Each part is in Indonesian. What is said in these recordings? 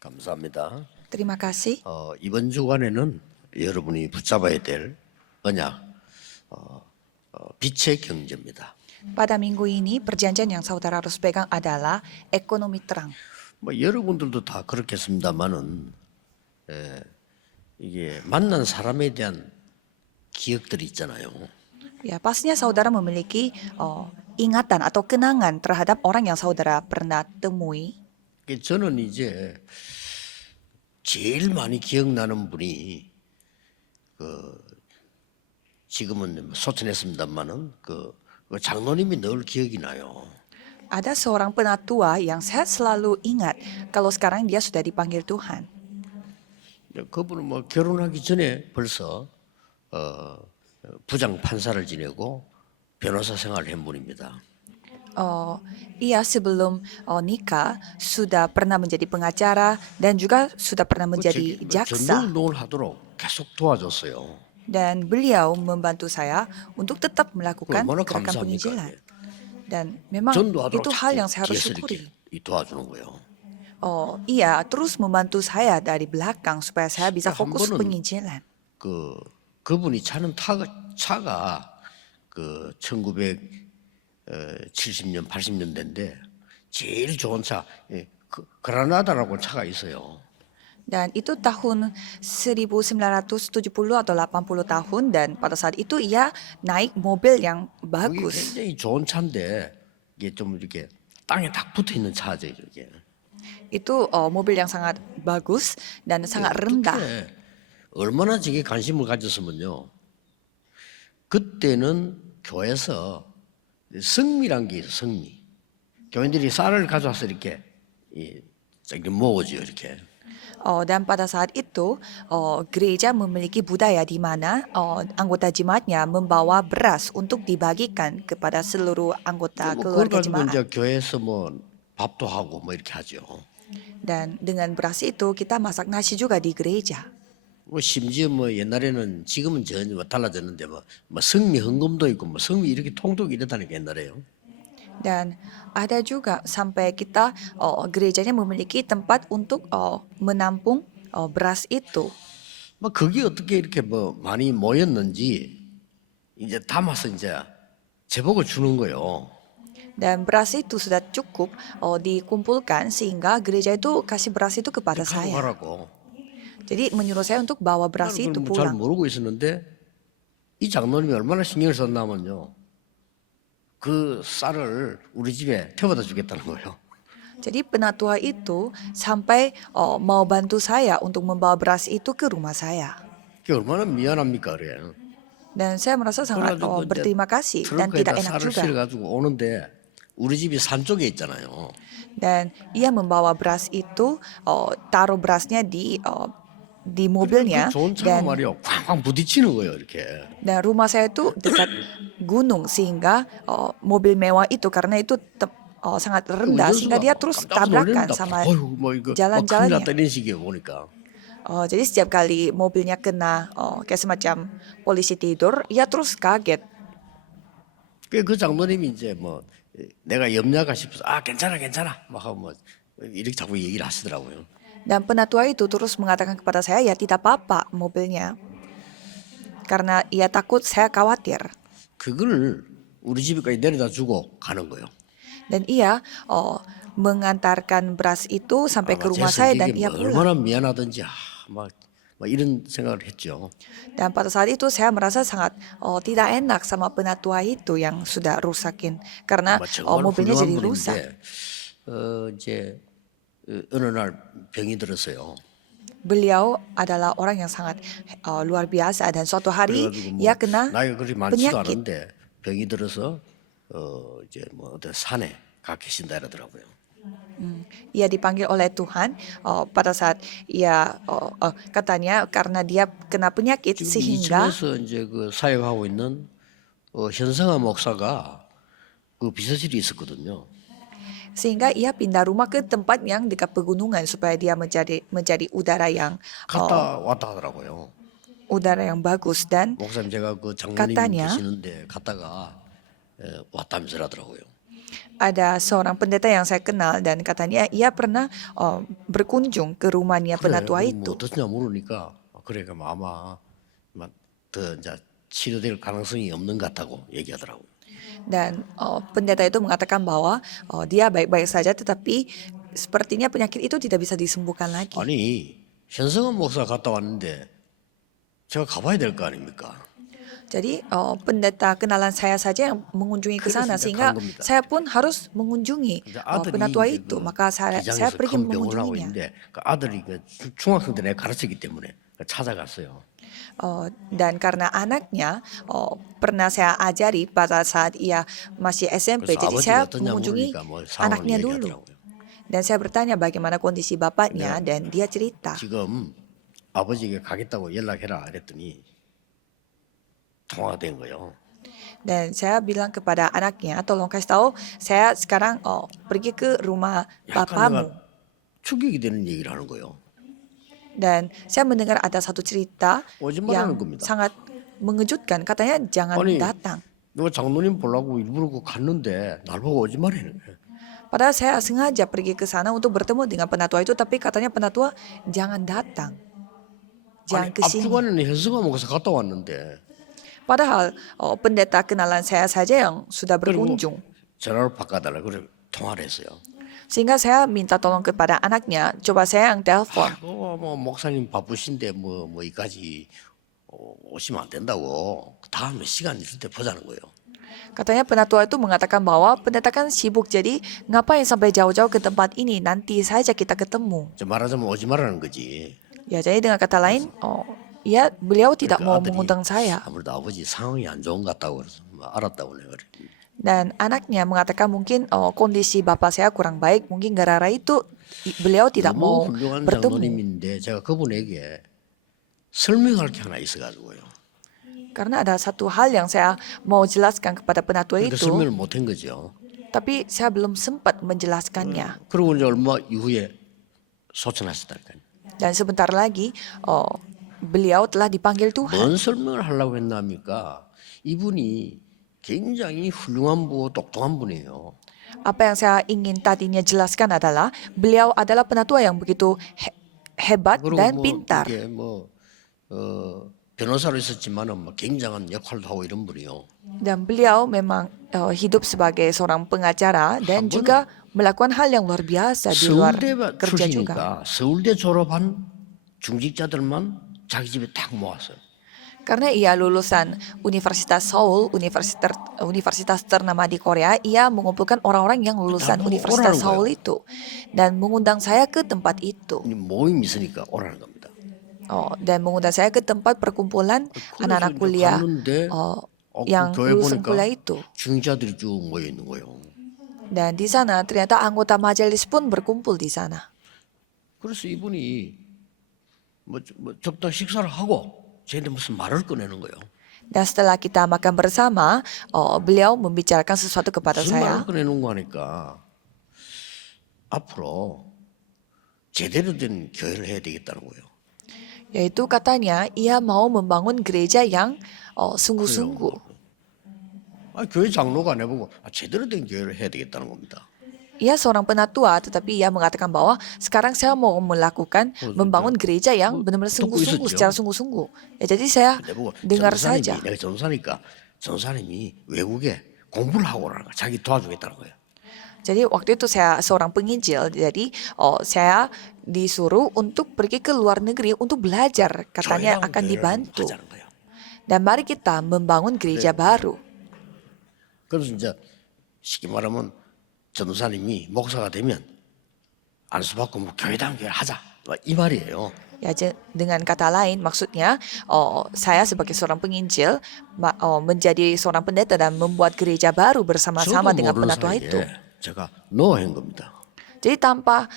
감사합니다. Terima kasih. 이번 주간에는 여러분이 붙잡아야 될 언약, 빛의 경제입니다. Pada minggu ini, perjanjian yang saudara harus pegang adalah ekonomi terang. 뭐 여러분들도 다 그렇겠습니다만은 이게 만난 사람에 대한 기억들이 있잖아요. Ya, pastinya saudara memiliki ingatan atau kenangan terhadap orang yang saudara pernah temui. 저는 이제 제일 많이 기억나는 분이 지금은 소천했습니다만은 그 장로님이 늘 기억이 나요. Ada seorang penatua yang saya selalu ingat kalau sekarang dia sudah dipanggil Tuhan. 그분은 뭐 결혼하기 전에 벌써 부장 판사를 지내고 변호사 생활을 한 분입니다. Ia sebelum nikah sudah pernah menjadi pengacara dan juga sudah pernah menjadi jaksa. 전도운동을 하도록 계속 도와줬어요. Dan beliau membantu saya untuk tetap melakukan 얼마나 gerakan 감사합니까? penginjilan. Dan memang 전도하도록 itu hal yang saya harus 뒤에서 syukuri. 이렇게 도와주는 거예요. Ia terus membantu saya dari belakang supaya saya bisa 한 fokus 번은 penginjilan. 그분이 차는 차가 1970년 80년대인데 제일 좋은 차 그라나다라고 차가 있어요. Dan itu tahun 1970 atau 80 tahun dan pada saat itu ia naik mobil yang 이게 bagus. 굉장히 좋은 차인데 이게 좀 이렇게 땅에 딱 붙어 있는 차죠, 이게. Itu mobil yang sangat bagus dan sangat rendah. 어떻게 얼마나 저게 관심을 가졌으면요. 그때는 교회에서 성미란 게 있어, 성미. 교인들이 쌀을 가져와서 이렇게 모으죠, 이렇게. Dan pada saat itu gereja memiliki budaya di mana anggota jemaatnya membawa beras untuk dibagikan kepada seluruh anggota 그걸 keluarga 가지고 jemaat. 이제 교회에서 뭐 밥도 하고 뭐 이렇게 하죠. Dan dengan beras itu kita masak nasi juga di gereja. 뭐 심지어 뭐 옛날에는 지금은 전혀 달라졌는데 뭐 성미 헌금도 있고 뭐 성미 이렇게 통독 이랬다니까 옛날에요. Dan ada juga sampai kita gerejanya memiliki tempat untuk menampung beras itu. 뭐 그게 어떻게 이렇게 뭐 많이 모였는지 이제 담아서 이제 제복을 주는 거예요. Dan beras itu sudah cukup dikumpulkan sehingga gereja itu kasih beras itu kepada 갖고 saya. 가라고. Jadi menyuruh saya untuk bawa beras 나는 itu 그걸 잘 pulang. 모르고 있었는데 이 장로님이 얼마나 신경을 썼냐면요. 그 쌀을 우리 집에 태워다 주겠다는 거예요. Jadi penatua itu sampai mau bantu saya untuk membawa beras itu ke rumah saya. 그게 얼마나 미안합니까, 그래. Dan saya merasa sangat 그래가지고 이제 berterima kasih dan 트렁크에다 tidak enak 쌀을 juga. 실어가지고 오는데 우리 집이 산 쪽에 있잖아요. Dan ia membawa beras itu, taruh berasnya di mobilnya 그 좋은 차가 dan 말이요, 쾅쾅 부딪히는 거예요, 이렇게. rumah saya itu dekat gunung sehingga mobil mewah itu karena itu sangat rendah sehingga dia terus 깜짝 tabrakan 놀란다. sama 어휴, 뭐 이거 큰일 jalan-jalannya. 났다 이런 식이에요, 보니까. Jadi setiap kali mobilnya kena kayak semacam polisi tidur, ia terus kaget. 그 장로님이 이제 뭐 내가 염려가 싶어서 괜찮아 막 하고 뭐 이렇게 자꾸 얘기를 하시더라고요. Dan penatua itu terus mengatakan kepada saya, ya tidak apa-apa mobilnya. Karena ia takut saya khawatir. 그걸 우리 집에까지 내려다 주고 가는 거예요. Dan ia mengantarkan beras itu sampai ke rumah saya dan ia pulang. 얼마나 미안하든지 막 이런 생각을 했죠. Dan pada saat itu saya merasa sangat tidak enak sama penatua itu yang sudah rusakin. Karena 정말 mobilnya 훌륭한 jadi rusak. 분인데 이제 어느 날 병이 들었어요. Beliau adalah orang yang sangat luar biasa dan suatu hari 그래가지고 뭐 ia kena 나이가 그리 많지도 penyakit. 않은데 병이 들어서 이제 뭐 어떤 산에 가 계신다 이러더라고요. Ia dipanggil oleh Tuhan pada saat ia katanya karena dia kena penyakit 지금 sehingga 2층에서 이제 그 사역하고 있는 현성아 목사가 그 비서실이 있었거든요. ia pindah rumah ke tempat yang dekat pegunungan supaya dia mencari udara yang 갔다 왔다 하더라고요. bagus dan 목사님 제가 그 장로님 katanya 계시는데 갔다가 왔다면서 하더라고요. Ada seorang pendeta yang saya kenal dan katanya ia pernah berkunjung ke rumahnya 그래, penatua 뭐 itu. 어떻냐 물으니까 그래, 그럼 아마 더 이제 치료될 가능성이 없는 것 같다고 얘기하더라고요. Dan pendeta itu mengatakan bahwa dia baik-baik saja tetapi sepertinya penyakit itu tidak bisa disembuhkan lagi. 아니, 현성원 목사 갔다 왔는데 제가 가봐야 될 거 아닙니까? Jadi pendeta kenalan saya saja yang mengunjungi ke 그래서 sana 이제 sehingga 간 겁니다. saya pun harus mengunjungi 이제 아들이 penatua 이제 itu. 그 Maka saya 기장에서 pergi 큰 병원을 하고 mengunjunginya. 있는데 그 아들이 그 중학생 때 내가 가르쳤기 때문에 찾아갔어요. Dan karena anaknya pernah saya ajari pada saat ia masih SMP, 그래서 jadi 아버지가 saya 어떠냐 mengunjungi 물으니까 뭐 상황을 anaknya dulu. 얘기하더라고요. Dan saya bertanya bagaimana kondisi bapaknya dan dia cerita. 지금 아버지에게 가겠다고 연락해라 그랬더니 통화가 된 거예요. Dan saya bilang kepada anaknya, tolong kasih tahu saya sekarang pergi ke rumah 약간 bapamu. 내가 충격이 되는 얘기를 하는 거예요. Dan saya mendengar ada satu cerita 오지 말라는 yang 겁니다. sangat mengejutkan. Katanya jangan 아니, datang. 내가 장로님 보려고 일부러 그 갔는데 날 보고 오지 말라는 거예요. Padahal saya sengaja pergi ke sana untuk bertemu dengan penatua itu, tapi katanya penatua jangan datang. Jangan 아니, ke sini. 앞주간에는 현승화 목사 갔다 왔는데 Padahal pendeta kenalan saya saja yang sudah 그리고 berkunjung. 전화를 바꿔달라 그래 통화를 했어요. Sehingga saya minta tolong kepada anaknya, coba saya yang telepon. 뭐 목사님 바쁘신데 뭐 이까지 오시면 안 된다고 다음에 시간 있을 때 보자는 거예요. Katanya penatua itu mengatakan bahwa pendeta kan sibuk, jadi ngapain sampai jauh-jauh ke tempat ini, nanti saja kita ketemu. 저 말하자면 오지 말라는 거지. Ya, jadi dengan kata lain, beliau tidak mau 아들이 mengundang saya. 아무래도 아버지 상황이 안 좋은 것 같다고 그래서 알았다고 내가 그래. Dan anaknya mengatakan mungkin kondisi bapak saya kurang baik, mungkin gara-gara itu beliau tidak 너무 mau 훌륭한 bertemu. 장로님인데 제가 그분에게 설명할 게 하나 있어가지고요. Karena ada satu hal yang saya mau jelaskan kepada penatua 그러니까 itu, 설명을 못한 거죠. tapi saya belum sempat menjelaskannya. 그리고 이제 얼마 이후에 소천하셨다니까요. Dan sebentar lagi beliau telah dipanggil Tuhan. 뭔 설명을 하려고 했나니까 이분이 굉장히 훌륭한 분, 똑똑한 분이에요. Apa yang saya ingin tadinya jelaskan adalah beliau adalah penatua yang begitu hebat 그리고 dan 뭐 pintar. 이게 변호사로 있었지만은 뭐 굉장한 역할도 하고 이런 분이요. Dan beliau memang hidup sebagai seorang pengacara dan juga melakukan hal yang luar biasa di luar 서울대 kerja juga. 출신이니까 서울대 졸업한 중직자들만 자기 집에 딱 모았어요. Karena ia lulusan Universitas Seoul, universitas ternama di Korea, ia mengumpulkan orang-orang yang lulusan 다 Universitas 오라는 Seoul 거예요. itu dan mengundang saya ke tempat itu. 모임 있으니까 오라는 겁니다. Dan mengundang saya ke tempat perkumpulan anak-anak 이제 kuliah 갔는데 yang 그 교회 lulusan 보니까 kuliah itu. 중직자들이 쭉 모여 있는 거예요. Dan di sana ternyata anggota majelis pun berkumpul di sana. 그래서 이분이 뭐 적당 식사를 하고 저한테 무슨 말을 꺼내는 거예요. Dan setelah kita makan bersama, beliau membicarakan sesuatu kepada 무슨 말을 saya. 꺼내는 거 하니까 앞으로 제대로 된 교회를 해야 되겠다는 거예요. Yaitu katanya ia mau membangun gereja yang sungguh-sungguh. 교회 장로가 내보고 제대로 된 교회를 해야 되겠다는 겁니다. Ia seorang penatua, tetapi ia mengatakan bahwa sekarang saya mau melakukan membangun gereja yang benar-benar sungguh-sungguh, secara sungguh-sungguh. Ya, jadi saya 내보고 dengar 전도사님이, saja. 내가 전도사니까 전도사님이 외국에 공부를 하고 오라는 거야. 자기 도와주겠다는 거예요. Jadi waktu itu saya seorang penginjil, jadi saya disuruh untuk pergi ke luar negeri untuk belajar. Katanya 교회랑 akan 교회를 dibantu. 하자는 거예요. Dan mari kita membangun gereja baru. 그래서 이제 쉽게 말하면 전도사님이 목사가 되면 안수받고 뭐 교회당 교회를 하자 이 말이에요. Ya, dengan kata lain, maksudnya saya sebagai seorang penginjil menjadi seorang pendeta dan membuat gereja baru bersama-sama 저도 dengan 모르는 penatua itu. 사이에 제가 노한 겁니다. Jadi tanpa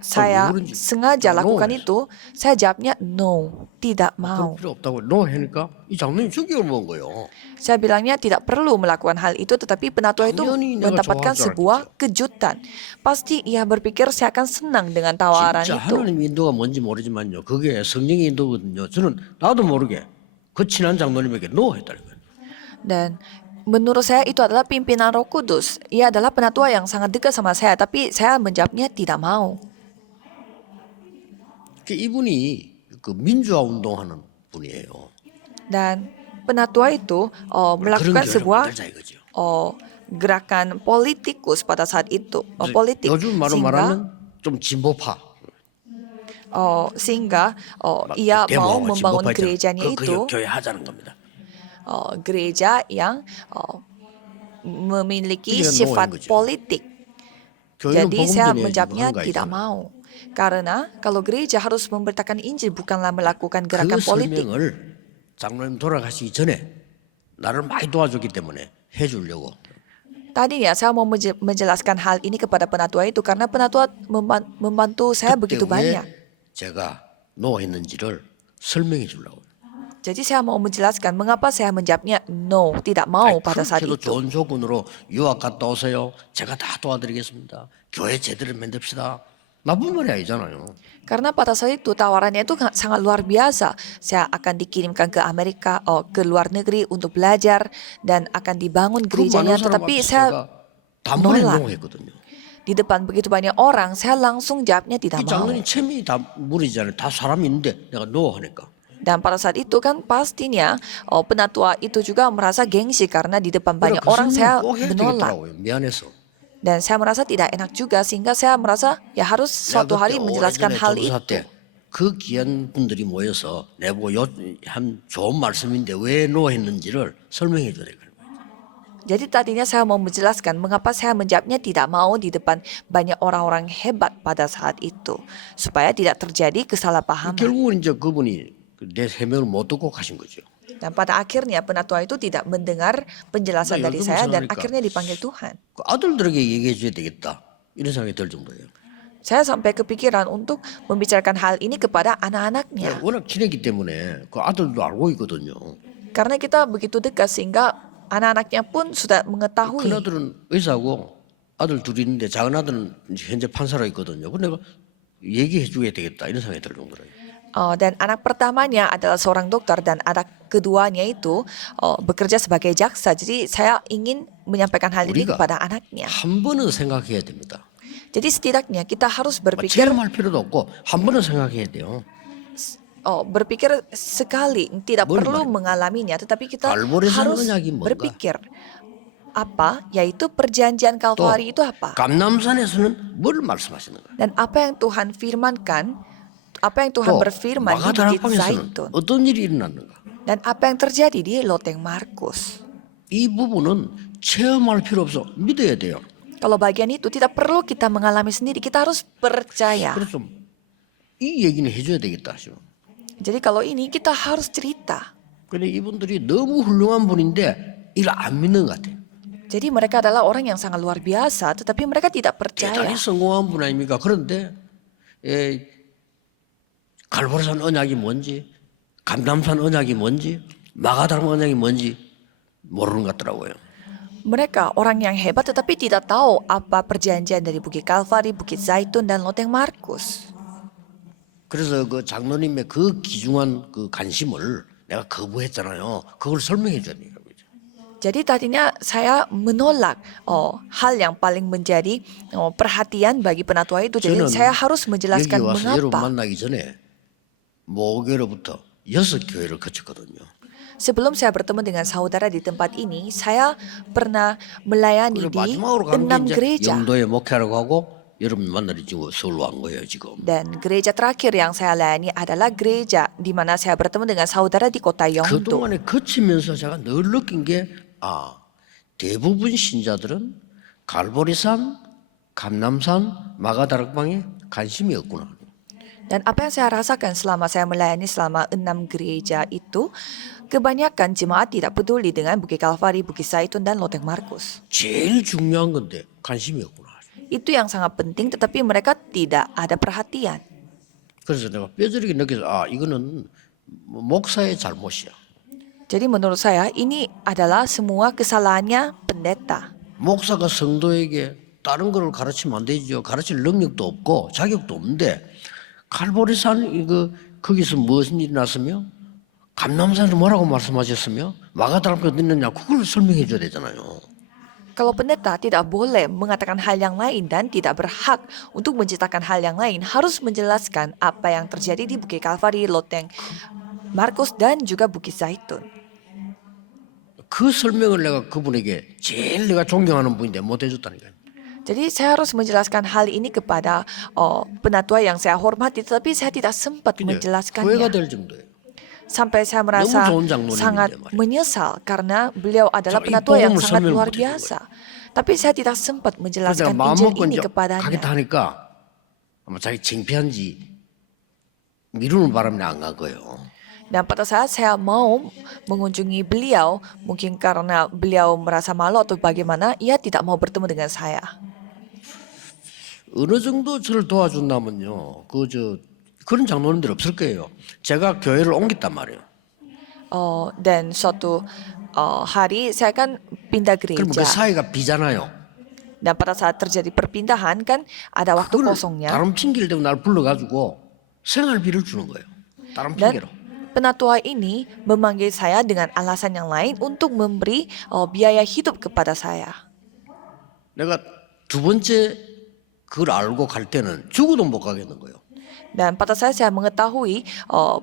saya 왜 그런지 sengaja no lakukan 했어. itu, saya jawabnya no, tidak 그럴 mau. 필요 없다고 노 하니까 이 장로님 충격을 먹은 거예요. Saya bilangnya tidak perlu melakukan hal itu, tetapi penatua itu 당연히 내가 mendapatkan 좋아할 줄 sebuah kejutan. Pasti ia berpikir saya akan senang dengan tawaran 진짜 itu. 하나님 인도가 뭔지 모르지만요. 그게 성령의 인도거든요. 저는 나도 모르게 그 친한 장로님에게 노 했다는 거예요. Dan menurut saya itu adalah pimpinan Roh Kudus. Ia adalah penatua yang sangat dekat sama saya, tapi saya menjawabnya tidak mau. 이분이 그 민주화 운동하는 분이에요. Dan penatua itu 그런 melakukan 교회를 sebuah 만들자 이거죠. gerakan politikus pada saat itu, politik, 요즘 말로 말하면 좀 진보파. sehingga 막 ia mau 데모하고 membangun 진보파 있잖아요. gerejanya 그 itu 교회 하자는 겁니다. gereja yang memiliki 그게 sifat 노예인 거죠. politik. 교회는 Jadi 복음 saya 전해야지 menjawabnya 뭐 하는 거 tidak 아니잖아요. mau. Karena kalau gereja harus memberitakan Injil bukanlah melakukan gerakan 그 politik. 설명을 장로님 돌아가시기 전에 나를 많이 도와줬기 때문에 해주려고. Tadinya saya mau menjelaskan hal ini kepada penatua itu karena penatua membantu saya 그때 begitu 왜 banyak. 제가 노했는지를 설명해 주려고. Jadi saya mau menjelaskan mengapa saya menjawabnya no, tidak mau pada saat 그렇게도 itu. 좋은 조건으로 유학 갔다 오세요. 제가 다 도와드리겠습니다. 교회 제대로 만듭시다. 나쁜 말이 아니잖아요. Karena pada saat itu tawarannya itu sangat luar biasa. Saya akan dikirimkan ke Amerika, ke luar negeri untuk belajar dan akan dibangun 그 gerejanya. 많은 사람 Tetapi 앞에서 saya 제가 단번에 nolak. 노했거든요. Di depan begitu banyak orang, saya langsung jawabnya tidak 이 mau. 장로님 체면이 다 무리잖아요. 다 사람이 있는데 내가 노하니까. Dan pada saat itu kan pastinya penatua itu juga merasa gengsi karena di depan banyak 그 orang saya 설명 꼭 해야 menolak. 되겠더라고요. 미안해서. Dan saya merasa tidak enak juga sehingga saya merasa ya harus suatu hari menjelaskan hal itu. 그 귀한 분들이 모여서 내보고 한 좋은 말씀인데 왜 노했는지를 설명해 줘야 되거든요. Jadi tadinya saya mau menjelaskan mengapa saya menjawabnya tidak mau di depan banyak orang-orang hebat pada saat itu. Supaya tidak terjadi kesalahpahaman. 결국은 이제 그분이 내 해명을 못 듣고 가신 거죠. Dan pada akhirnya penatua itu tidak mendengar penjelasan Nah, dari 요즘 saya dan 생각하니까 akhirnya dipanggil Tuhan. 그 아들들에게 얘기해 줘야 되겠다. 이런 생각이 들 정도예요. Saya sampai kepikiran untuk membicarakan hal ini kepada anak-anaknya. 워낙 친했기 때문에 그 아들도 알고 있거든요. Karena kita begitu dekat sehingga anak-anaknya pun sudah mengetahui. 큰 아들은 의사고 아들 둘이 있는데 작은 아들은 현재 판사로 있거든요. 근데 내가 얘기해 줘야 되겠다 이런 생각이 들 정도예요. Dan anak pertamanya adalah seorang dokter dan anak keduanya itu bekerja sebagai jaksa. Jadi saya ingin menyampaikan hal ini 우리가 kepada anaknya. 한 번은 생각해야 됩니다. Jadi setidaknya kita harus berpikir 체험할 필요도 없고 한 번은 생각해야 돼요. berpikir sekali, tidak 뭘 perlu 말해? mengalaminya, tetapi kita 갈보리산 harus 언약이 뭔가? berpikir apa, yaitu perjanjian 또 Kalvari itu apa, 감남산에서는 뭘 말씀하시는 거예요? dan apa yang Tuhan firmankan, apa yang Tuhan 또 berfirman di Bukit 마가다락방에서는 Zaitun, 어떤 일이 일어났는가? dan apa yang terjadi di Loteng Markus. 이 부분은 체험할 필요 없어 믿어야 돼요. Kalau bagian itu tidak perlu kita mengalami sendiri, kita harus percaya. 그래서 이 얘기는 해줘야 되겠다 하죠. Jadi kalau ini kita harus cerita. 근데 이분들이 너무 훌륭한 분인데 이걸 안 믿는 것 같아요. Jadi mereka adalah orang yang sangat luar biasa, tetapi mereka tidak percaya. 대단히 성공한 분 아닙니까? 그런데 갈보리산 언약이 뭔지, 감남산 언약이 뭔지, 마가다락 언약이 뭔지 모르는 것 같더라고요. Mereka orang yang hebat tetapi tidak tahu apa perjanjian dari Bukit Kalvari, Bukit Zaitun, dan Loteng Markus. 그래서 그 장로님의 그 귀중한 그 관심을 내가 거부했잖아요. 그걸 설명해 줘야 돼요. Jadi tadinya saya menolak hal yang paling menjadi perhatian bagi penatua itu. Jadi saya harus 여기 menjelaskan 와서 여러분 mengapa. 만나기 전에 모교로부터 6교회를 거쳤거든요. Sebelum saya bertemu dengan saudara di tempat ini, saya pernah melayani 그리고 di 마지막으로 간 6 게 이제 gereja. 영도에 목회하러 가고 여러분 만나러 지금 서울로 온 거예요 지금. Dan gereja terakhir yang saya layani adalah gereja di mana saya bertemu dengan saudara di kota Yeongdo. 그동안에 거치면서 제가 늘 느낀 게 대부분 신자들은 갈보리산, 감남산, 마가다락방에 관심이 없구나. Dan apa yang saya rasakan selama saya melayani selama 6 gereja itu, kebanyakan jemaat tidak peduli dengan Bukit Kalvari, Bukit Zaitun, dan Loteng Markus. 제일 중요한 건데 관심이 없구나. Itu yang sangat penting, tetapi mereka tidak ada perhatian. 그래서 내가 뼈저리게 느껴서 이거는 목사의 잘못이야. Jadi menurut saya ini adalah semua kesalahannya pendeta. 목사가 성도에게 다른 걸 가르치면 안 되죠. 가르칠 능력도 없고 자격도 없는데 갈보리산 이거 거기서 무슨 일이 났으며 감람산을 뭐라고 말씀하셨으며 마가다락가 어디 있느냐 그걸 설명해 줘야 되잖아요. Kalau pendeta tidak boleh mengatakan hal yang lain dan tidak berhak untuk menciptakan hal yang lain, harus menjelaskan apa yang terjadi di Bukit Kalvari, Loteng, Markus dan juga Bukit Zaitun. 그 설명을 내가 그분에게 제일 내가 존경하는 분인데 못 해줬다니까요. Jadi saya harus menjelaskan hal ini kepada penatua yang saya hormati, tetapi saya tidak sempat 후회가 menjelaskannya. 될 정도예요. Sampai saya merasa 너무 좋은 장로님인데 sangat 말이야. menyesal karena beliau adalah 이 penatua yang 복음을 sangat 설명을 luar 못 해준 biasa. Tapi saya tidak sempat 그래서 menjelaskan 내가 마음 Injil 먹고 ini 이제 kepadanya. 가겠다 하니까 아마 자기 창피한지 미루는 바람에 안 간 거예요. Dan pada saat saya mau mengunjungi beliau, mungkin karena beliau merasa malu atau bagaimana, ia tidak mau bertemu dengan saya. 어느 정도 저를 도와준다면요. 그런 장로님들 없을 거예요. 제가 교회를 옮겼단 말이에요. Dan suatu hari saya kan pindah 그러면 그 gereja. 사이가 비잖아요. Dan pada saat terjadi perpindahan kan ada waktu 그걸 kosongnya. 다른 핑계를 대고 날 불러가지고 생활비를 주는 거예요. 다른 Dan 핑계로. penatua ini memanggil saya dengan alasan yang lain untuk memberi biaya hidup kepada saya. 내가 두 번째 그걸 알고 갈 때는 죽어도 못 가겠는 거예요. Dan pada saat saya mengetahui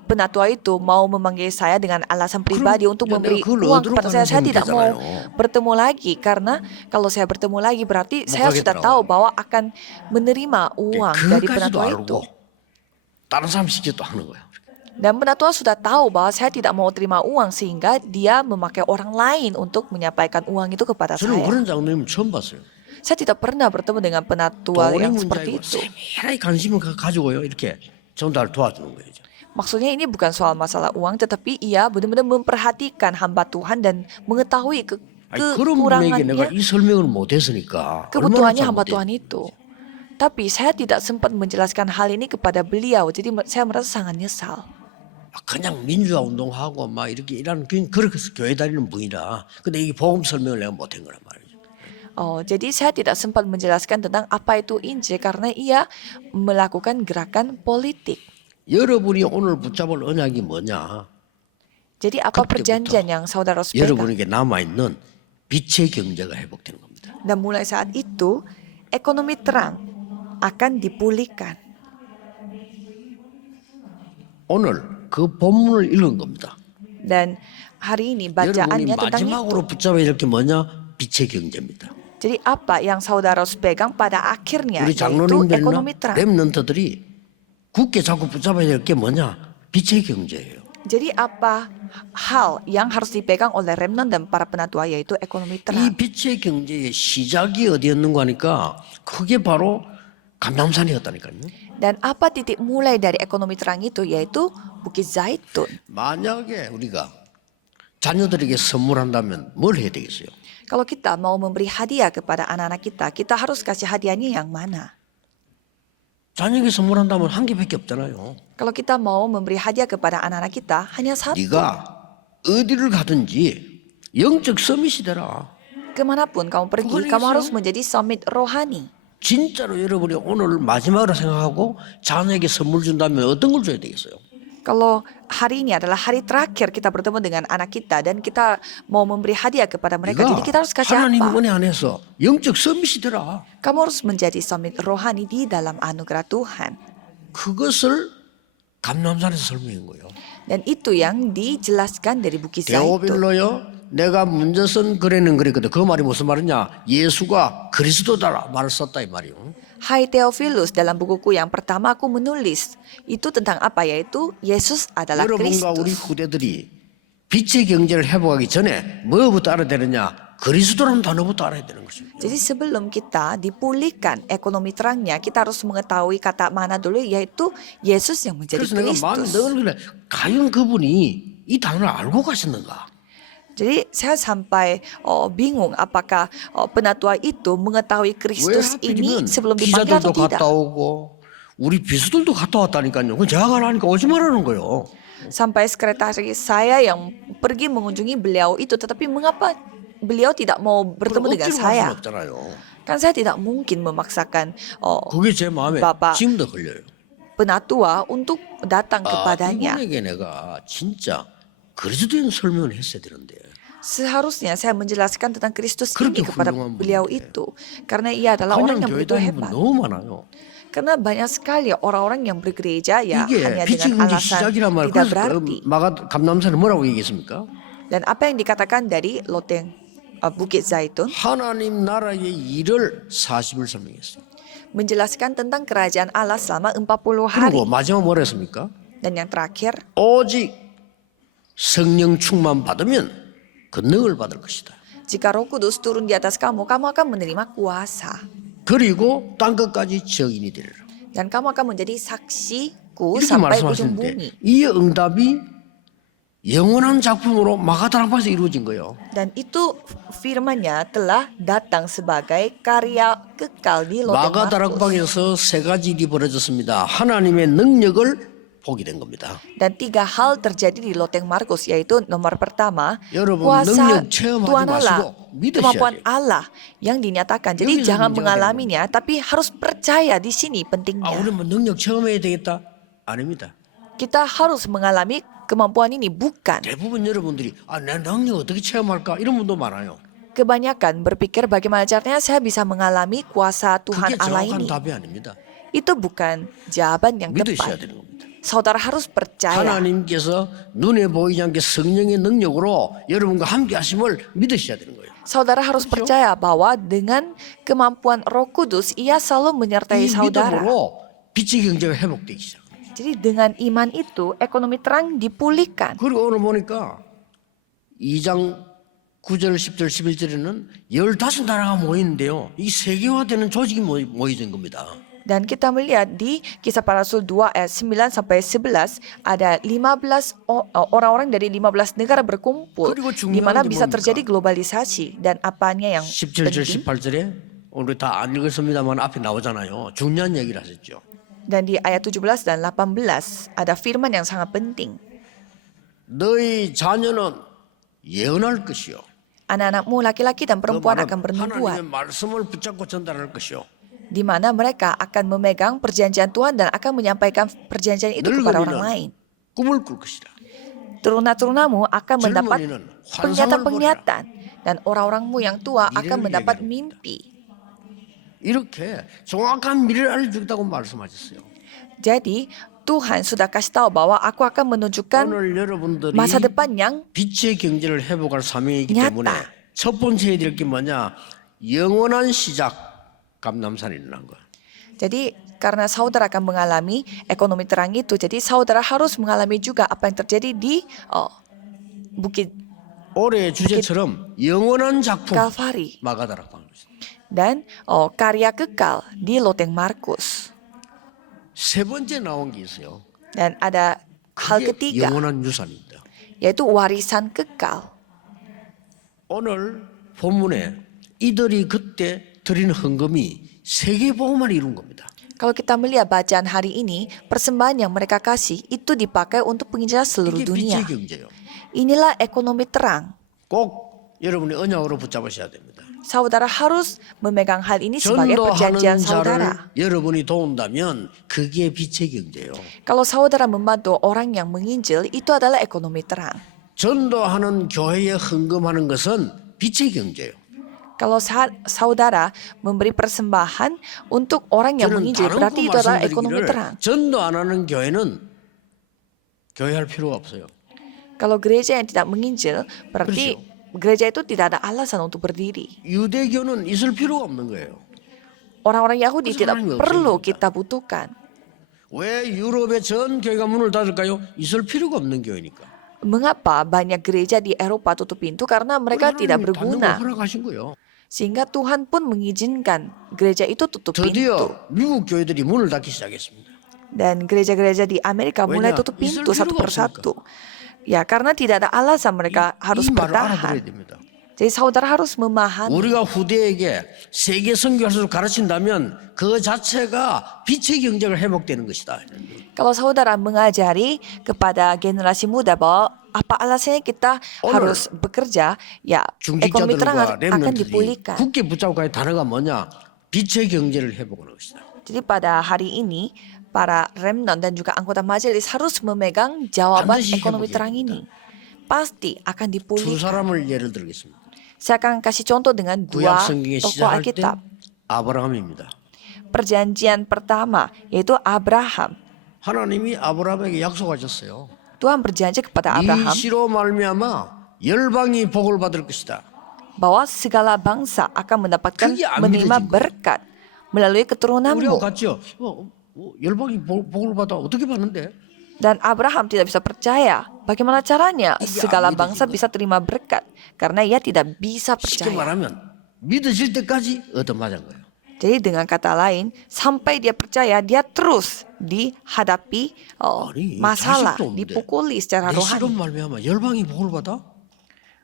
penatua itu mau memanggil saya dengan alasan pribadi untuk ya, memberi 그걸 uang 어디로 kepada 가는 saya tidak mau 셈이잖아요. bertemu lagi. Karena kalau saya bertemu lagi berarti saya sudah 가겠더라고요. tahu bahwa akan menerima uang dari 그까지도 penatua itu. 알고 다른 사람 시켜 또 하는 거예요. Dan penatua sudah tahu bahwa saya tidak mau terima uang sehingga dia memakai orang lain untuk menyampaikan uang itu kepada 저는 saya. 그런 장로님 처음 봤어요. Saya tidak pernah bertemu dengan penatua 돈이 yang seperti 문제이고 itu. 세밀하게 관심을 가지고요. 이렇게 전달 도와주는 거예요. Maksudnya ini bukan soal masalah uang, tetapi ia benar-benar memperhatikan hamba Tuhan dan mengetahui 아니, 그런 분에게 내가 kekurangannya, 이 설명을 못 했으니까 얼마나 kebutuhannya hamba 잘못돼요. Tuhan itu. Tapi saya tidak sempat menjelaskan hal ini kepada beliau, jadi saya merasa sangat nyesal. 그냥 민주화 운동하고 막 이렇게 일하는 그렇게 해서 교회 다니는 분이라. 근데 이게 복음 설명을 내가 못한 거란 말이죠. Jadi saya tidak sempat menjelaskan tentang apa itu Injil karena ia melakukan gerakan politik. 여러분이 오늘 붙잡을 언약이 뭐냐? Jadi apa 그때부터 perjanjian yang saudara harus pegang? 여러분에게 남아있는 빛의 경제가 회복되는 겁니다. Dan mulai saat itu, ekonomi terang akan dipulihkan. 오늘 그 본문을 읽은 겁니다. Dan hari ini 여러분이 bacaannya tentang itu. 마지막으로 붙잡아야 될 게 뭐냐? 빛의 경제입니다. Jadi apa yang saudara harus pegang pada akhirnya 우리 yaitu 장로님들이나 ekonomi terang. 렘넌트들이 굳게 잡고 붙잡아야 될 게 뭐냐? 빛의 경제예요. Jadi apa hal yang harus dipegang oleh remnant dan para penatua yaitu ekonomi 이 terang. 빛의 경제의 시작이 어디였는가 하니까 그게 바로 감람산이었다니까요. Dan apa titik mulai dari ekonomi terang itu yaitu Bukit Zaitun. 만약에 우리가 자녀들에게 선물한다면 뭘 해야 되겠어요? Kalau kita mau memberi hadiah kepada anak-anak kita, kita harus kasih hadiahnya yang mana? 자녀에게 선물한다면 한 개밖에 없잖아요. Kalau kita mau memberi hadiah kepada anak-anak kita, hanya satu. 네가 어디를 가든지 영적 서밋이 되라. Kemanapun kamu pergi, 그거는 kamu 있어요. harus menjadi summit rohani. 진짜로 여러분이 오늘 마지막으로 생각하고 자녀에게 선물 준다면 어떤 걸 줘야 되겠어요? Kalau hari ini adalah hari terakhir kita bertemu dengan anak kita dan kita mau memberi hadiah kepada mereka, jadi kita harus kasih 하나님 apa? 은혜 안에서 영적 서밋이 되라. Kamu harus menjadi summit rohani di dalam anugerah Tuhan. 그것을 감람산에서 설명한 거예요. Dan itu yang dijelaskan dari Bukit Zaitun. 데오빌로요. 내가 먼저 쓴 글에는 그랬거든. 그 말이 무슨 말이냐? 예수가 그리스도다라 말을 썼다 이 말이요. Hai Theophilus, dalam bukuku yang pertama aku menulis itu tentang apa yaitu Yesus adalah 여러분과 우리 Kristus. 후대들이 빛의 경제를 회복하기 전에 뭐부터 알아야 되느냐? 그리스도라는 단어부터 알아야 되는 거죠. Jadi sebelum kita dipulihkan ekonomi terangnya, kita harus mengetahui kata mana dulu yaitu Yesus yang menjadi 그래서 내가 Kristus. 늘 그래. 과연 그분이 이 단어를 알고 가셨는가? Jadi saya sampai bingung apakah penatua itu mengetahui 왜 Kristus ini 하필이면 sebelum dipanggil atau 기자들도 tidak. 갔다 오고 우리 비수들도 갔다 왔다니까요. 그 제가 가라니까 오지 말라는 거예요. Sampai sekretaris saya yang pergi mengunjungi beliau itu, tetapi mengapa beliau tidak mau bertemu dengan 억지로 갈 saya? 수는 없잖아요. Kan saya tidak mungkin memaksakan 그게 제 마음에 바빠. 지금도 걸려요. penatua untuk datang kepadanya. 이분에게 내가 진짜 그리스도인 설명을 했어야 되는데 Seharusnya saya menjelaskan tentang Kristus 그렇게 ini kepada 훌륭한 beliau 분인데. itu. Karena ia adalah orang 한양 yang 교회 begitu 다니는 분 hebat. 너무 많아요. Karena banyak sekali orang-orang yang bergereja ya 이게 hanya 빛의 dengan 경제 alasan 시작이란 말. tidak 그래서 berarti. 감남산은 뭐라고 얘기했습니까? Dan apa yang dikatakan dari loteng Bukit Zaitun 하나님 나라의 일을 40을 설명했어요. menjelaskan tentang kerajaan Allah selama 40 hari. 그리고 마지막 뭐라 했습니까? Dan yang terakhir, 오직 성령 충만 받으면 권능을 받을 것이다. jika Roh Kudus turun di atas kamu, kamu akan menerima kuasa. 그리고 땅 끝까지 증인이 되리라. Dan kamu akan menjadi saksiku 이렇게 sampai ujung 말씀하시는데 bumi. 이 응답이 영원한 작품으로 마가다락방에서 이루어진 거예요. Dan itu firman-Nya telah datang sebagai karya kekal di Loteng Markus. 마가다락방에서 세 가지 일이 벌어졌습니다. 하나님의 능력을 보게 된 겁니다. Dan 3 hal terjadi di Loteng Markus, yaitu nomor pertama, 여러분, kuasa 능력 체험하지 Tuhan Allah, 마시고 믿으셔야 kemampuan 돼요. Allah yang dinyatakan. Jadi 여기서 jangan 문제가 mengalaminya, tapi harus percaya di sini 아, pentingnya. 우리 뭐 능력 체험해야 되겠다? 아닙니다. Kita harus mengalami kemampuan ini, bukan. 대부분 여러분들이 내 능력 어떻게 체험할까? 이런 분도 많아요. Kebanyakan berpikir bagaimana caranya saya bisa mengalami kuasa Tuhan 그게 Allah 정확한 ini. 답이 아닙니다. Itu bukan jawaban yang 믿으셔야 tepat. 되는 겁니다. Saudara harus percaya. 하나님께서 눈에 보이지 않게 성령의 능력으로 여러분과 함께 하심을 믿으셔야 되는 거예요. Saudara harus percaya bahwa dengan kemampuan Roh Kudus, ia selalu menyertai 이 saudara. 믿음으로 빛의 경제가 회복되기 시작합니다. Jadi dengan iman itu, ekonomi terang dipulihkan. 그리고 오늘 보니까 2장 9절, 10절, 11절에는 15나라가 모이는데요. 이 세계화되는 조직이 모여진 겁니다. Dan kita melihat di Kisah Para Rasul 2 ayat 9 sampai 11 ada 15 orang-orang dari 15 negara berkumpul 그리고 중요한 di mana 게 bisa 뭡니까? terjadi globalisasi. Dan apanya yang 17절, penting? 18절에 오늘 다 안 읽었습니다만 앞에 나오잖아요. 중요한 얘기를 하셨죠. Dan di ayat 17 dan 18 ada firman yang sangat penting. 너희 자녀는 예언할 것이요. Anak-anakmu laki-laki dan 그 perempuan 말은 akan bernubuat, 하나님의 말씀을 붙잡고 전달할 것이요. di mana mereka akan memegang perjanjian Tuhan dan akan menyampaikan perjanjian itu kepada orang lain. 꿈을 꿀 것이다. Turuna-turunamu akan mendapat 젊은이는 환상을 penglihatan-penglihatan dan orang-orangmu yang tua akan 미래를 mendapat 얘기합니다. mimpi. 이렇게 정확한 미래를 알려주겠다고 말씀하셨어요. Jadi Tuhan sudah kasih tahu bahwa aku akan menunjukkan 오늘 여러분들이 masa depan yang 빛의 경제를 회복할 사명이기 냐따. 때문에 첫 번째 해야 될 게 뭐냐? 영원한 시작 감남산이 일어난 거야. jadi karena saudara akan mengalami ekonomi terang itu, jadi saudara harus mengalami juga apa yang terjadi di Bukit 올해 주제처럼 영원한 작품 Kalvari 마가다락방. dan karya kekal di Loteng Markus. 세 번째 나온 게 있어요. Dan ada hal 그게 ketiga, 영원한 유산입니다. yaitu warisan kekal. 오늘 본문에 이들이 그때 드린 헌금이 세계복음을 이룬 겁니다. Kalau kita melihat bacaan hari ini, persembahan yang mereka kasih itu dipakai untuk penginjilan seluruh 이게 dunia. 빛의 경제예요. Inilah ekonomi terang. 꼭 여러분이 언약으로 붙잡으셔야 됩니다. Saudara harus memegang hal ini sebagai perjanjian 전도하는 자를 saudara. 여러분이 도운다면 그게 빛의 경제예요. Kalau saudara membantu orang yang menginjil, itu adalah ekonomi terang. 전도하는 교회에 헌금하는 것은 빛의 경제예요. Kalau saudara memberi persembahan untuk orang yang 저는 menginjil, 다른 berarti itu adalah ekonomi 말씀드리기를 terang. 전도 안 하는 교회는 교회할 필요가 없어요. Kalau gereja yang tidak menginjil, berarti gereja itu tidak ada alasan untuk berdiri. 유대교는 있을 필요가 없는 거예요. Orang-orang Yahudi 그래서 tidak 하나님이 perlu 없애십니다. kita butuhkan. 왜 유럽의 전 교회가 문을 닫을까요? 있을 필요가 없는 교회니까. Mengapa banyak gereja di Eropa tutup pintu? Karena mereka tidak 하나님이 닫는 걸 berguna. 허락하신 거예요. Sehingga Tuhan pun mengizinkan gereja itu tutup pintu. 드디어 미국 교회들이 문을 닫기 시작했습니다. Dan gereja-gereja di Amerika mulai 왜냐? tutup 있을 pintu satu 필요가 persatu. Ya, karena tidak ada alasan mereka harus 이 말을 알아들어야 bertahan. 됩니다. Jadi saudara harus memahami. 우리가 후대에게 세계 선교할 수 가르친다면 그 자체가 빛의 경제가 회복되는 것이다. Kalau saudara mengajari kepada generasi muda bahwa apa alasannya kita harus bekerja, ya ekonomi terang 중직자들과 akan 렘넌트들이 dipulihkan. 굳게 붙잡고 갈 단어가 뭐냐? 빛의 경제를 회복하는 것이다. Jadi pada hari ini para remnant dan juga anggota majelis harus memegang jawaban 반드시 ekonomi 회복해야 terang 됩니다. ini. pasti akan 두 dipulihkan. 사람을 예를 들겠습니다. Saya akan kasih contoh dengan 구약 dua 성경에 tokoh 시작할 때 Alkitab. 아브라함입니다. Perjanjian pertama yaitu Abraham. 하나님이 아브라함에게 약속하셨어요. Tuhan berjanji kepada 네 Abraham 씨로 말미암아 열방이 복을 받을 것이다. bahwa segala bangsa akan mendapatkan 그게 안 menerima 믿어진 거예요. berkat melalui 우리하고 keturunanmu. 같죠. 열방이 복을 받아 어떻게 받는데? Dan Abraham tidak bisa percaya. Bagaimana caranya Iya, segala 믿어진 bangsa 거예요. bisa terima berkat? Karena ia tidak bisa 쉽게 percaya. 말하면 믿어질 때까지 얻어맞은 거예요. Jadi dengan kata lain, sampai dia percaya, dia terus dihadapi 아니, masalah, 자식도 없는데 dipukuli secara 내 씨로 rohani. 말미암아 열방이 복을 받아?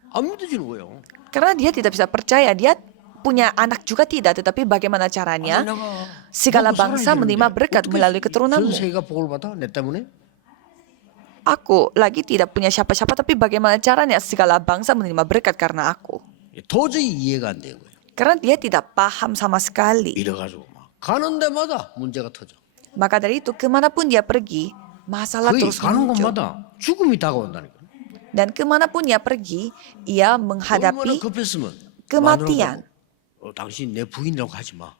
안 믿어지는 거예요. Karena dia tidak bisa percaya, dia punya anak juga tidak, tetapi bagaimana caranya 아니, 내가 segala 먹고 bangsa 살아야 menerima 되는데 berkat 어떻게 melalui 전 keturunanmu. 세계가 복을 받아? 내 때문에? Aku lagi tidak punya siapa-siapa, tapi bagaimana caranya segala bangsa menerima berkat karena aku? 도저히 이해가 안 되는 거예요. Karena dia tidak paham sama sekali. 이래가지고 막 가는 데마다 문제가 터져. Maka dari itu kemanapun dia pergi, masalah 거의 terus 가는 muncul. 곳마다 죽음이 다가온다니까. Dan kemanapun dia pergi, ia 얼마나 menghadapi 급했으면 kematian. 마누라가, 당신 내 부인이라고 하지 마.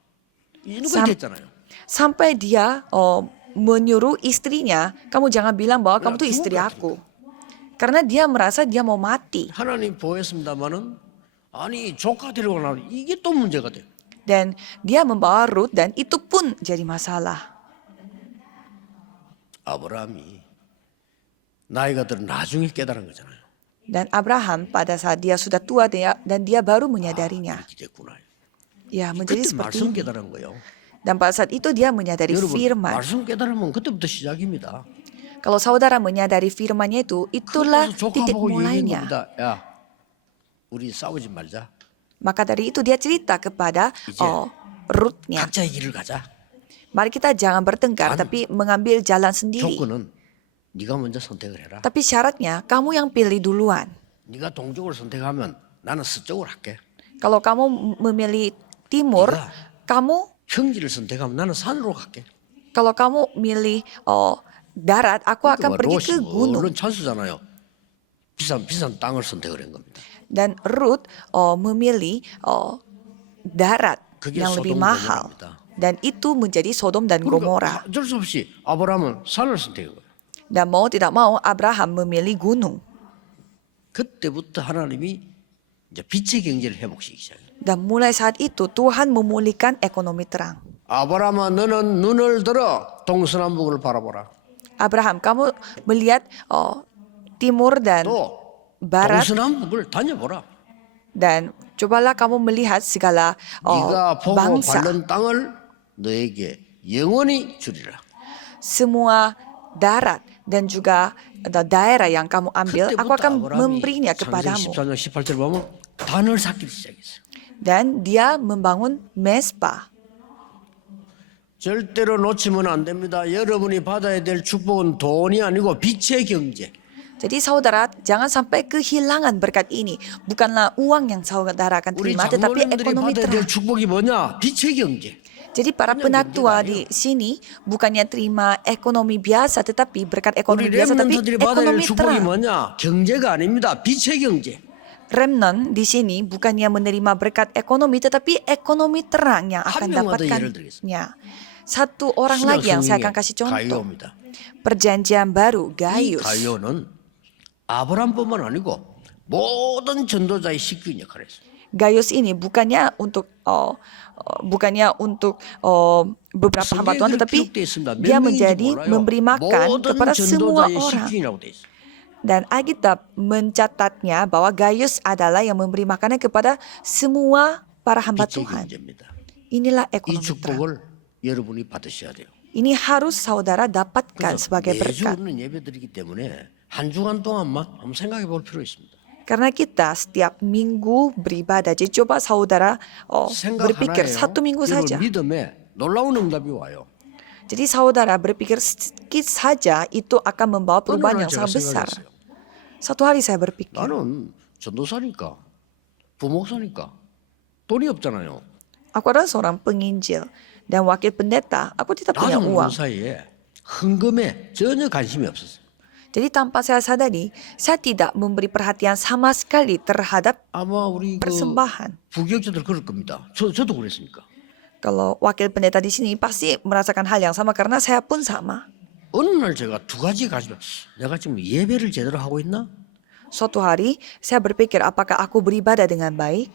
이런 거 Sam- 됐잖아요. Sampai dia menyuruh istrinya, kamu jangan bilang bahwa kamu tuh istri aku. Karena dia merasa dia mau mati. 하나님 보였습니다마는 아니 조카 데리고 나 이게 또 문제가 돼요. Dan dia membawa Ruth dan itu pun jadi masalah. 아브라함이 나이가 들어 나중에 깨달은 거잖아요. Dan Abraham pada saat dia sudah tua dan dia baru menyadarinya. 이렇게 됐구나. Ya menjadi 그때 seperti 말씀 ini. 깨달은 거예요. Dan pada saat itu dia menyadari 여러분 firman. 말씀 깨달으면 그때부터 시작입니다. Kalau saudara menyadari firmannya itu, itulah 그래서 조카 titik 보고 얘기한 mulainya. 겁니다. 야, 우리 싸우지 말자. Maka dari itu dia cerita kepada 이제 Ruth-nya. 각자의 길을 가자. Mari kita jangan bertengkar, 단- tapi mengambil jalan sendiri. 조건은 네가 먼저 선택을 해라. Tapi syaratnya kamu yang pilih duluan. 네가 동쪽을 선택하면 나는 서쪽을 할게. Kalau kamu memilih timur, Iya. kamu 평지를 선택하면 나는 산으로 갈게. kalau kamu milih darat, aku akan pergi ke gunung. 얼른 찬스잖아요. 비싼 땅을 선택을 한 겁니다. Dan Ruth memilih darat 그게 yang lebih 소돔 mahal. 고모라입니다. Dan itu menjadi Sodom dan Gomora. 어쩔 수 없이 아브라함은 산을 선택한 거예요. Dan mau tidak mau Abraham memilih gunung. 그때부터 하나님이 이제 빛의 경제를 회복시키기 시작해요. Dan mulai saat itu Tuhan memulihkan ekonomi terang. 아브라함아 너는 눈을 들어 동서남북을 바라보라. Abraham, kamu melihat timur dan 또 barat 동서남북을 다녀보라. dan cobalah kamu melihat segala 네가 보고 bangsa. 밟는 땅을 너에게 영원히 주리라. Semua darat dan juga daerah yang kamu ambil, aku 그때부터 akan 아브라함이 memberinya 창세기 kepadamu. 14장 18절 보면 단을 쌓기 시작했어요. Dan dia membangun mesbah. 절대로 놓치면 안 됩니다. 여러분이 받아야 될 축복은 돈이 아니고 빛의 경제. Jadi saudara, jangan sampai kehilangan berkat ini. Bukanlah uang yang saudara akan 우리 terima, tetapi 장로님들이 ekonomi 받아야 될 terang. 축복이 뭐냐? 빛의 경제. Jadi para 그냥 penatua 경제가 di sini bukannya terima ekonomi biasa, tetapi berkat 우리 ekonomi biasa, tapi 렘넌트들이 받아야 될 ekonomi 축복이 terang. 뭐냐? 경제가 아닙니다. 빛의 경제. Remnant di sini bukannya menerima berkat ekonomi, tetapi ekonomi terang yang akan 한 명만 더 예를 dapatkannya. Satu orang lagi yang saya akan kasih contoh. 가이오입니다. Perjanjian baru, 이 Gaius. 가이오는 아브람뿐만 아니고 모든 전도자의 식구인 역할을 했어요. Gaius ini bukannya untuk beberapa hamba Tuhan, tetapi 기록되어 있습니다. 몇 dia 명인지 menjadi 몰라요. memberi makan 모든 kepada semua 전도자의 orang. 식구이라고 돼 있어요. Dan Alkitab mencatatnya bahwa Gaius adalah yang memberi makanan kepada semua para hamba 빛의 Tuhan. 경제입니다. Inilah 이 ekonomi terang. 축복을 여러분이 받으셔야 돼요. Ini harus saudara dapatkan 그래서 sebagai 매주 berkat. 오는 예배드리기 때문에 한 주간 동안만 한번 생각해 볼 필요 있습니다. Karena kita setiap minggu beribadah, jadi coba saudara 생각 berpikir 하나예요. satu minggu 여러분 saja. 믿음에 놀라운 응답이 와요. Jadi saudara berpikir sedikit saja itu akan membawa 어느 perubahan 날 yang 제가 sangat besar. 생각했어요. Satu hari saya berpikir, 나는 전도사니까 부목사니까 돈이 없잖아요. aku adalah seorang penginjil dan wakil pendeta, aku tidak punya 나도 모르는 uang. 사이에 헌금에 전혀 관심이 없었어요. Jadi tanpa saya sadari, saya tidak memberi perhatian sama sekali terhadap 아마 우리 그 persembahan. 부교육자들 그럴 겁니다. 저도 그랬으니까. Kalau wakil pendeta di sini pasti merasakan hal yang sama karena saya pun sama. 어느 날 제가 두 가지 가지고 내가 지금 예배를 제대로 하고 있나? Suatu hari saya berpikir apakah aku beribadah dengan baik?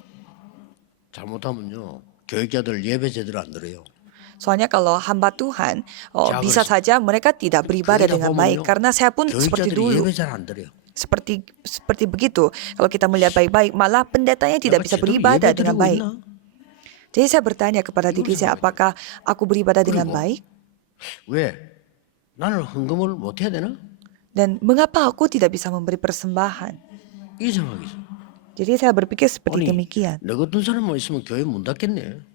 잘못하면요 교육자들 예배 제대로 안 들어요. Soalnya kalau hamba Tuhan, Ya, bisa saja mereka tidak beribadah 거기다 dengan 보면요, baik karena saya pun seperti 교육자들이 dulu. 예배 잘 안 드려요. Seperti begitu. Kalau kita melihat baik-baik, malah pendetanya tidak 내가 bisa 제대로 beribadah 예배 dengan 드리고 baik. 있나? Jadi saya bertanya kepada diri saya, apakah aku beribadah dengan 그리고 baik? 왜 나는 헌금을 못 해야 되나? Dan mengapa aku tidak bisa memberi persembahan? 이 생각이 있어. Jadi saya berpikir seperti 아니 demikian. 내 같은 사람만 있으면 교회 문 닫겠네.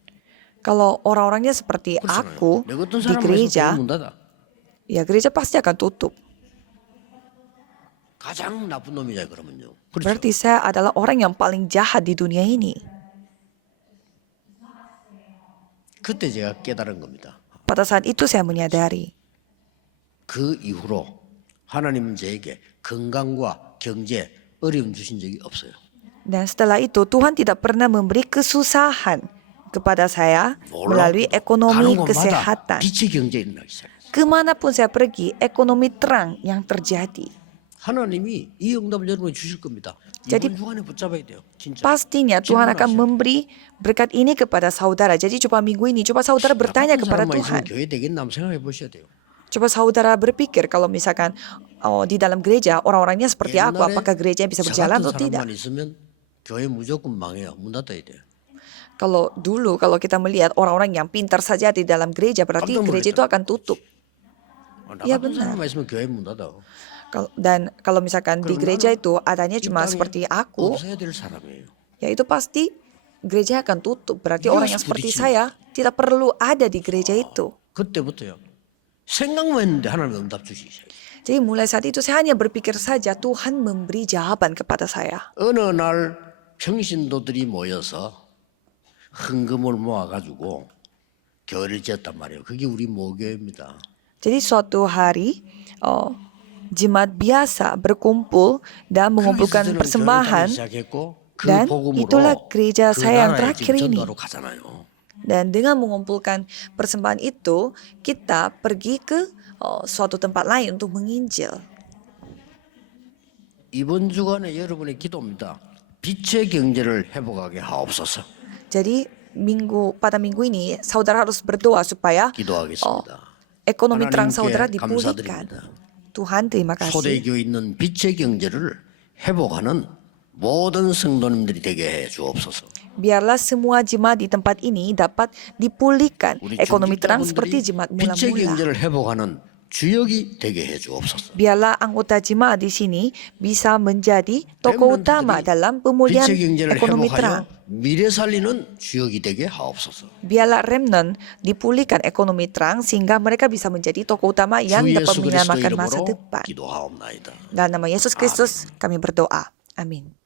Kalau orang-orangnya seperti 그렇잖아요. aku 내 같은 di 사람만 있으면 교회 gereja, 문 닫아. ya gereja pasti akan tutup. 가장 나쁜 놈이자 그러면요. 그렇죠. Berarti saya adalah orang yang paling jahat di dunia ini. 그때 제가 깨달은 겁니다. Pada saat itu saya menyadari. 그 이후로 하나님은 저에게 건강과 경제 어려움 주신 적이 없어요. Dan setelah itu Tuhan tidak pernah memberi kesusahan kepada saya melalui ekonomi 가는 곳마다 kesehatan. 빛의 경제 일어나기 시작했어요. Kemanapun saya pergi, ekonomi terang yang terjadi. 하나님이 이 응답을 여러분이 주실 겁니다. jadi 이번 주간에 붙잡아야 돼요. 진짜. Pastinya Tuhan akan memberi berkat ini kepada saudara. Jadi coba minggu ini, coba saudara bertanya 나 같은 kepada 사람만 있으면 Tuhan. 교회 되겠나 한번 생각해 보셔야 돼요. Coba saudara berpikir kalau misalkan di dalam gereja orang-orangnya seperti aku, apakah gerejanya bisa 저 berjalan 같은 atau tidak? 사람만 있으면 교회 무조건 망해요. 문 닫아야 돼요. Kalau dulu kalau kita melihat orang-orang yang pintar saja di dalam gereja, berarti 깜짝 gereja itu akan tutup. 나 Iya, 같은 benar. 사람만 있으면 교회 문 닫아. Dan kalau misalkan di 그럼 gereja 나는 itu adanya 이 cuma 땅에 seperti aku, 없어야 될 사람이에요. ya itu pasti gereja akan tutup. Berarti Yes, orang yang seperti 부딪히는 saya tidak perlu ada di gereja itu. 그때부터요. 생각만 했는데 하나님 응답 주시죠. Jadi mulai saat itu saya hanya berpikir saja Tuhan memberi jawaban kepada saya. 어느 날 평신도들이 모여서 헌금을 모아가지고 교회를 지었단 말이에요. 그게 우리 모교입니다. Jadi suatu hari jemaat biasa berkumpul dan mengumpulkan 그리스도는 persembahan, 교회를 시작했고 그 dan 복음으로 itulah gereja 그 saya yang 나라에 terakhir 지금 ini. 전도하러 가잖아요. Dan dengan mengumpulkan persembahan itu, kita pergi ke suatu tempat lain untuk menginjil. 이번 주간에 여러분의 기도입니다. 빛의 경제를 회복하게 하옵소서. Jadi pada minggu ini saudara harus berdoa supaya 기도하겠습니다. ekonomi terang 하나님께 saudara dipulihkan. 감사드립니다. Tuhan terima kasih. 초대교회 있는 빛의 경제를 회복하는 모든 성도님들이 되게 해 주옵소서. Biarlah semua jemaat di tempat ini dapat dipulihkan 우리 ekonomi terang 중직자분들이 seperti jemaat 빛의 mula-mula. 경제를 회복하는 주역이 되게 해 주옵소서. Biarlah anggota jemaat di sini bisa menjadi tokoh utama dalam pemulihan 빛의 경제를 ekonomi 회복하여 terang. 미래 살리는 주역이 되게 하옵소서. Biarlah remnant dipulihkan ekonomi terang sehingga mereka bisa menjadi tokoh utama yang 주 dapat 예수 그리스도 menyelamatkan masa 이름으로 depan. 기도하옵나이다. Dalam nama Yesus Kristus kami berdoa. Amin.